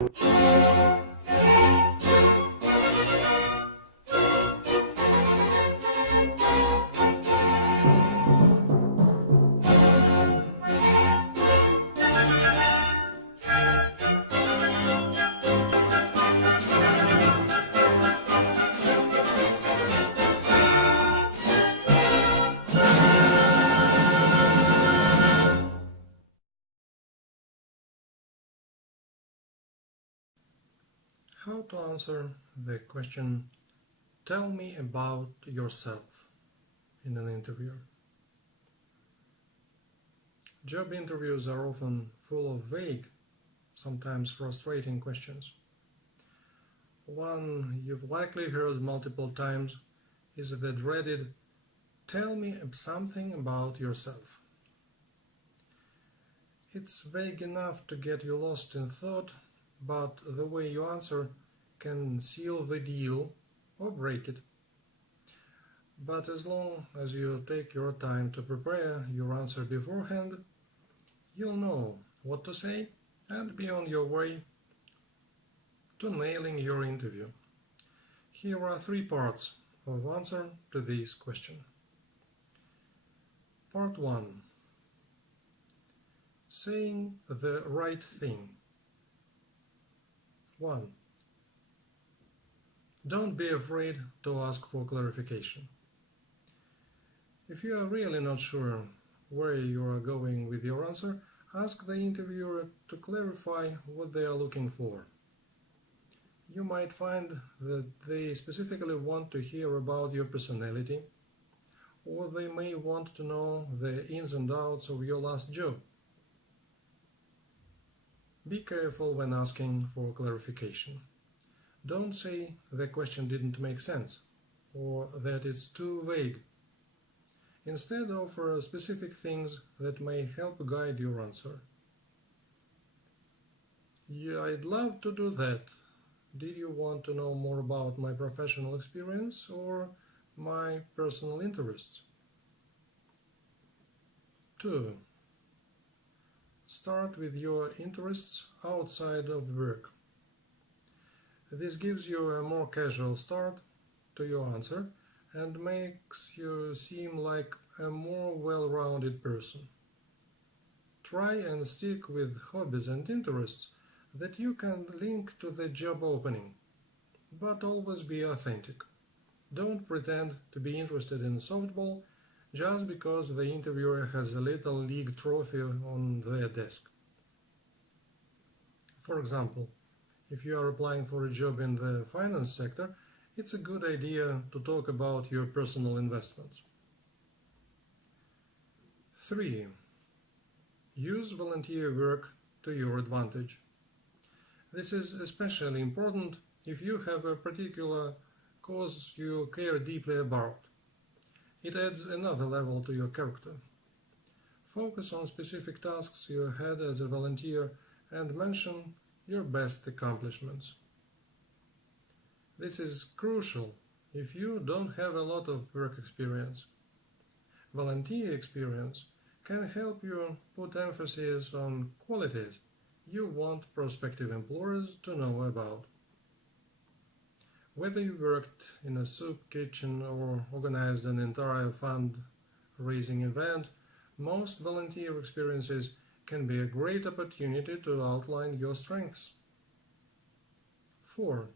How to answer the question, "Tell me about yourself," in an interview. Job interviews are often full of vague, sometimes frustrating questions. One you've likely heard multiple times is the dreaded, "Tell me something about yourself." It's vague enough to get you lost in thought, but the way you answer can seal the deal or break it. But as long as you take your time to prepare your answer beforehand, you'll know what to say and be on your way to nailing your interview. Here are 3 parts of answer to this question. Part 1. Saying the right thing. 1. Don't be afraid to ask for clarification. If you are really not sure where you are going with your answer, ask the interviewer to clarify what they are looking for. You might find that they specifically want to hear about your personality, or they may want to know the ins and outs of your last job. Be careful when asking for clarification. Don't say the question didn't make sense, or that it's too vague. Instead, offer specific things that may help guide your answer. "Yeah, I'd love to do that. Did you want to know more about my professional experience or my personal interests?" 2. Start with your interests outside of work. This gives you a more casual start to your answer and makes you seem like a more well-rounded person. Try and stick with hobbies and interests that you can link to the job opening, but always be authentic. Don't pretend to be interested in softball just because the interviewer has a little league trophy on their desk. For example, if you are applying for a job in the finance sector, it's a good idea to talk about your personal investments. 3. Use volunteer work to your advantage. This is especially important if you have a particular cause you care deeply about. It adds another level to your character. Focus on specific tasks you had as a volunteer and mention your best accomplishments. This is crucial if you don't have a lot of work experience. Volunteer experience can help you put emphasis on qualities you want prospective employers to know about. Whether you worked in a soup kitchen or organized an entire fund-raising event, most volunteer experiences can be a great opportunity to outline your strengths. 4.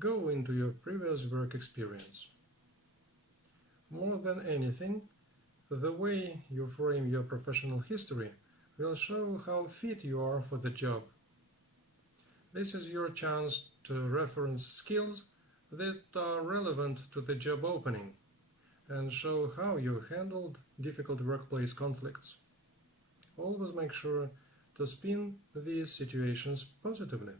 Go into your previous work experience. More than anything, the way you frame your professional history will show how fit you are for the job. This is your chance to reference skills that are relevant to the job opening and show how you handled difficult workplace conflicts. Always make sure to spin these situations positively.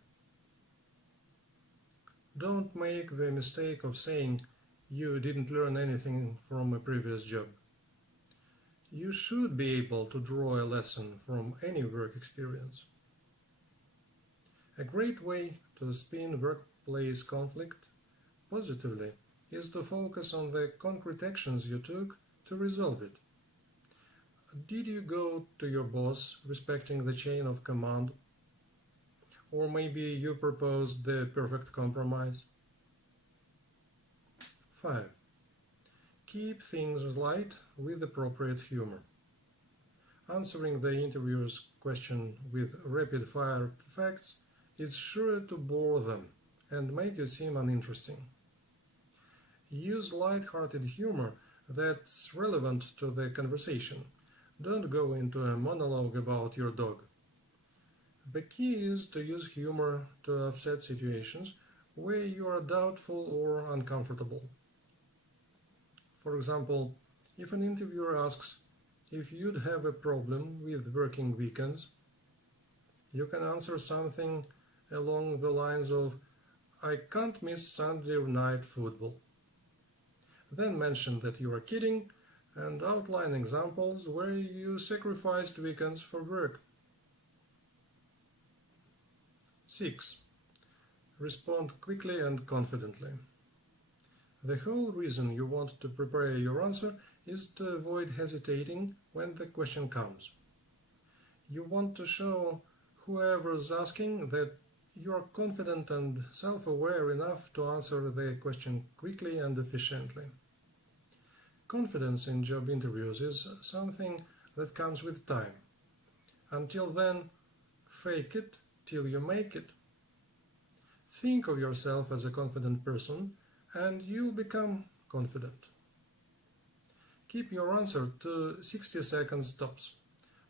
Don't make the mistake of saying you didn't learn anything from a previous job. You should be able to draw a lesson from any work experience. A great way to spin workplace conflict positively is to focus on the concrete actions you took to resolve it. Did you go to your boss respecting the chain of command? Or maybe you propose the perfect compromise. 5. Keep things light with appropriate humor. Answering the interviewer's question with rapid-fire facts is sure to bore them and make you seem uninteresting. Use light-hearted humor that's relevant to the conversation. Don't go into a monologue about your dog. The key is to use humor to offset situations where you are doubtful or uncomfortable. For example, if an interviewer asks if you'd have a problem with working weekends, you can answer something along the lines of, "I can't miss Sunday night football." Then mention that you are kidding and outline examples where you sacrificed weekends for work. 6. Respond quickly and confidently. The whole reason you want to prepare your answer is to avoid hesitating when the question comes. You want to show whoever's asking that you are confident and self-aware enough to answer the question quickly and efficiently. Confidence in job interviews is something that comes with time. Until then, fake it till you make it. Think of yourself as a confident person and you'll become confident. Keep your answer to 60 seconds tops,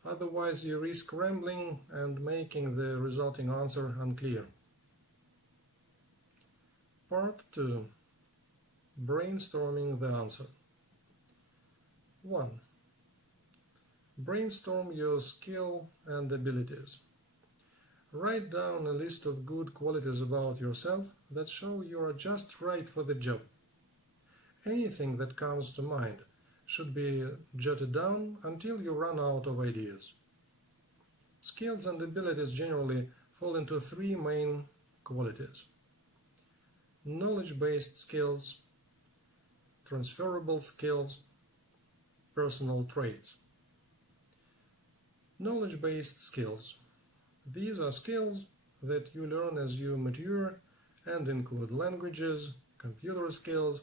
otherwise you risk rambling and making the resulting answer unclear. Part 2. Brainstorming the answer. 1. Brainstorm your skill and abilities. Write down a list of good qualities about yourself that show you are just right for the job. Anything that comes to mind should be jotted down until you run out of ideas. Skills and abilities generally fall into 3 main qualities: knowledge-based skills, transferable skills, personal traits. Knowledge-based skills. These are skills that you learn as you mature and include languages, computer skills,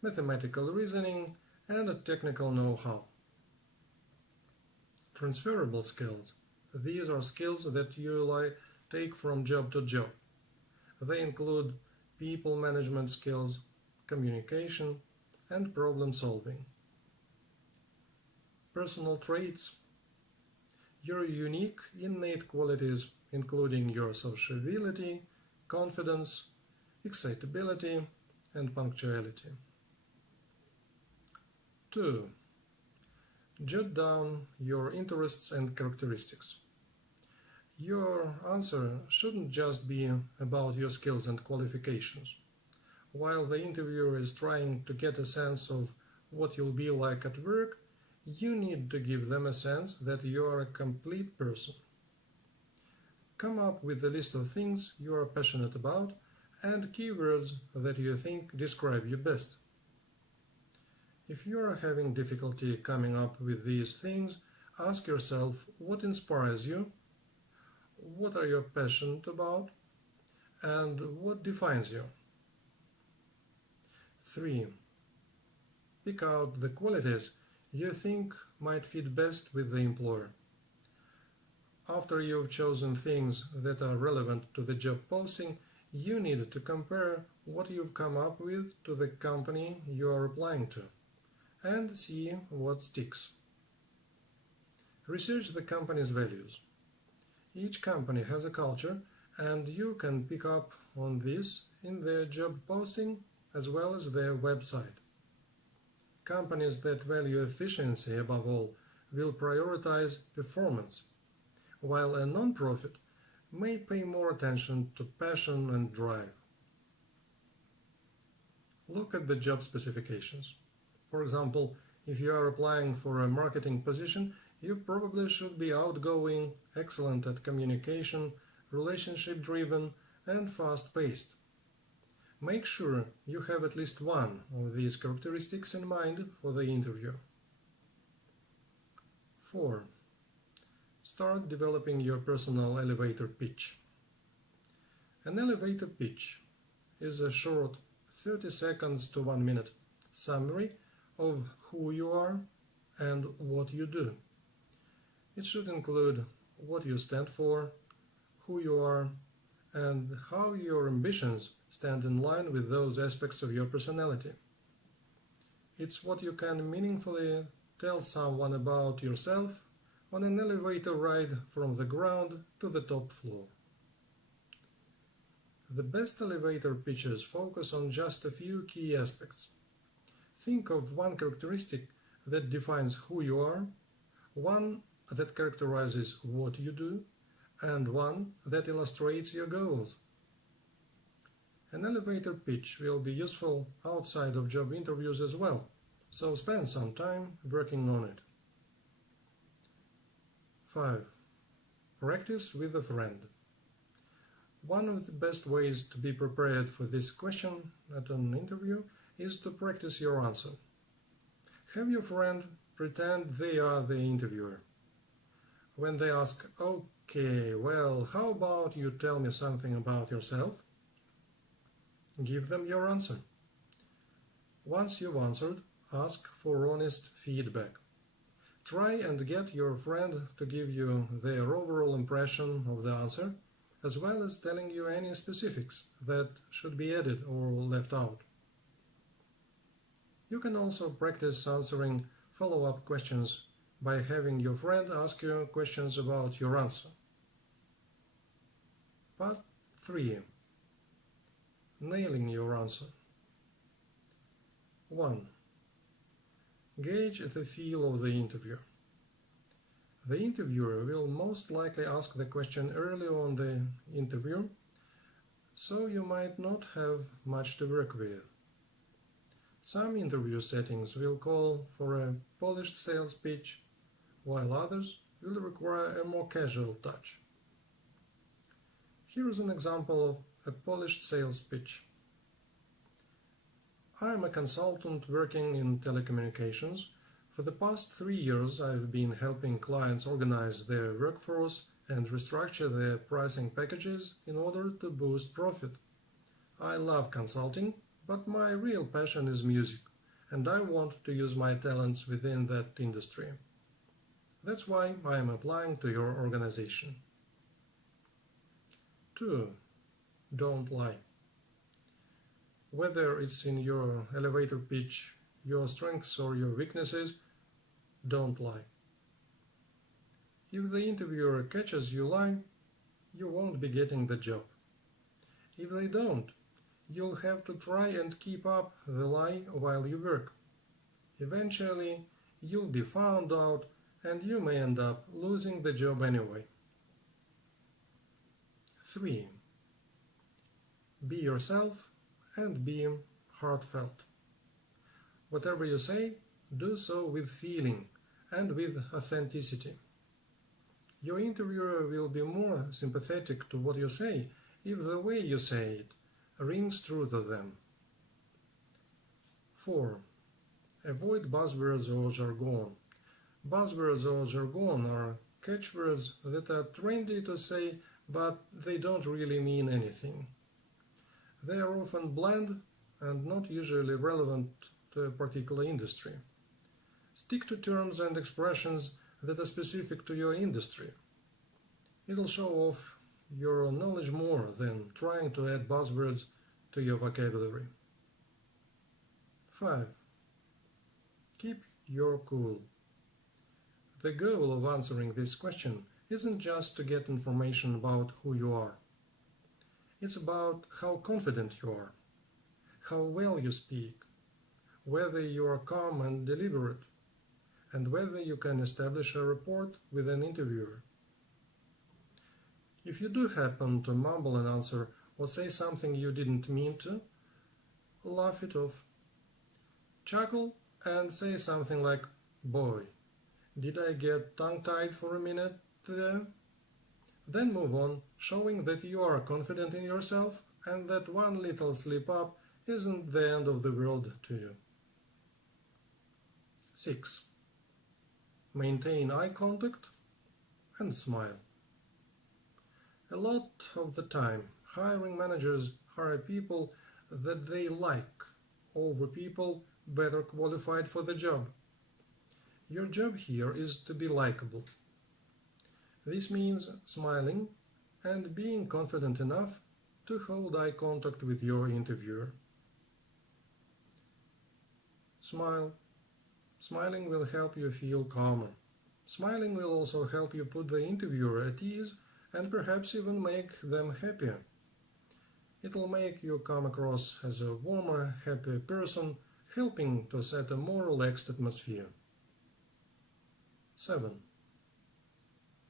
mathematical reasoning, and a technical know-how. Transferable skills. These are skills that you take from job to job. They include people management skills, communication, and problem solving. Personal traits. Your unique innate qualities, including your sociability, confidence, excitability, and punctuality. 2. Jot down your interests and characteristics. Your answer shouldn't just be about your skills and qualifications. While the interviewer is trying to get a sense of what you'll be like at work, you need to give them a sense that you are a complete person. Come up with a list of things you are passionate about and keywords that you think describe you best. If you are having difficulty coming up with these things, ask yourself what inspires you, what are you passionate about, and what defines you. 3. Pick out the qualities you think might fit best with the employer. After you've chosen things that are relevant to the job posting, you need to compare what you've come up with to the company you are applying to and see what sticks. Research the company's values. Each company has a culture, and you can pick up on this in their job posting as well as their website. Companies that value efficiency above all will prioritize performance, while a non-profit may pay more attention to passion and drive. Look at the job specifications. For example, if you are applying for a marketing position, you probably should be outgoing, excellent at communication, relationship-driven, and fast-paced. Make sure you have at least one of these characteristics in mind for the interview. 4. Start developing your personal elevator pitch. An elevator pitch is a short 30 seconds to 1 minute summary of who you are and what you do. It should include what you stand for, who you are, and how your ambitions stand in line with those aspects of your personality. It's what you can meaningfully tell someone about yourself on an elevator ride from the ground to the top floor. The best elevator pitches focus on just a few key aspects. Think of one characteristic that defines who you are, one that characterizes what you do, and one that illustrates your goals. An elevator pitch will be useful outside of job interviews as well, so spend some time working on it. 5. Practice with a friend. One of the best ways to be prepared for this question at an interview is to practice your answer. Have your friend pretend they are the interviewer. When they ask, "Okay, well, how about you tell me something about yourself?" give them your answer. Once you've answered, ask for honest feedback. Try and get your friend to give you their overall impression of the answer, as well as telling you any specifics that should be added or left out. You can also practice answering follow-up questions by having your friend ask you questions about your answer. Part 3. Nailing your answer. 1. Gauge the feel of the interview. The interviewer will most likely ask the question early on the interview, so you might not have much to work with. Some interview settings will call for a polished sales pitch, while others will require a more casual touch. Here is an example of a polished sales pitch. I am a consultant working in telecommunications. For the past 3 years, I've been helping clients organize their workforce and restructure their pricing packages in order to boost profit. I love consulting, but my real passion is music, and I want to use my talents within that industry. That's why I am applying to your organization. 2. Don't lie. Whether it's in your elevator pitch, your strengths or your weaknesses, don't lie. If the interviewer catches you lying, you won't be getting the job. If they don't, you'll have to try and keep up the lie while you work. Eventually, you'll be found out and you may end up losing the job anyway. 3. Be yourself and be heartfelt. Whatever you say, do so with feeling and with authenticity. Your interviewer will be more sympathetic to what you say if the way you say it rings true to them. 4. Avoid buzzwords or jargon. Buzzwords or jargon are catchwords that are trendy to say, but they don't really mean anything. They are often bland and not usually relevant to a particular industry. Stick to terms and expressions that are specific to your industry. It'll show off your knowledge more than trying to add buzzwords to your vocabulary. 5. Keep your cool. The goal of answering this question isn't just to get information about who you are. It's about how confident you are, how well you speak, whether you are calm and deliberate, and whether you can establish a rapport with an interviewer. If you do happen to mumble an answer or say something you didn't mean to, laugh it off. Chuckle and say something like, "Boy, did I get tongue-tied for a minute there?" Then move on, showing that you are confident in yourself and that one little slip-up isn't the end of the world to you. 6. Maintain eye contact and smile. A lot of the time, Hiring managers hire people that they like over people better qualified for the job. Your job here is to be likable. This means smiling and being confident enough to hold eye contact with your interviewer. Smile. Smiling will help you feel calmer. Smiling will also help you put the interviewer at ease and perhaps even make them happier. It'll make you come across as a warmer, happier person, helping to set a more relaxed atmosphere. 7.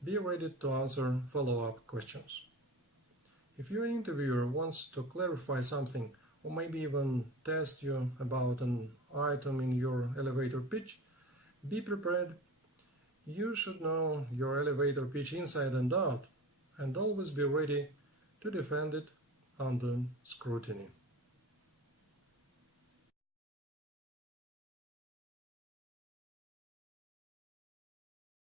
Be ready to answer follow-up questions. If your interviewer wants to clarify something or maybe even test you about an item in your elevator pitch, be prepared. You should know your elevator pitch inside and out, and always be ready to defend it under scrutiny.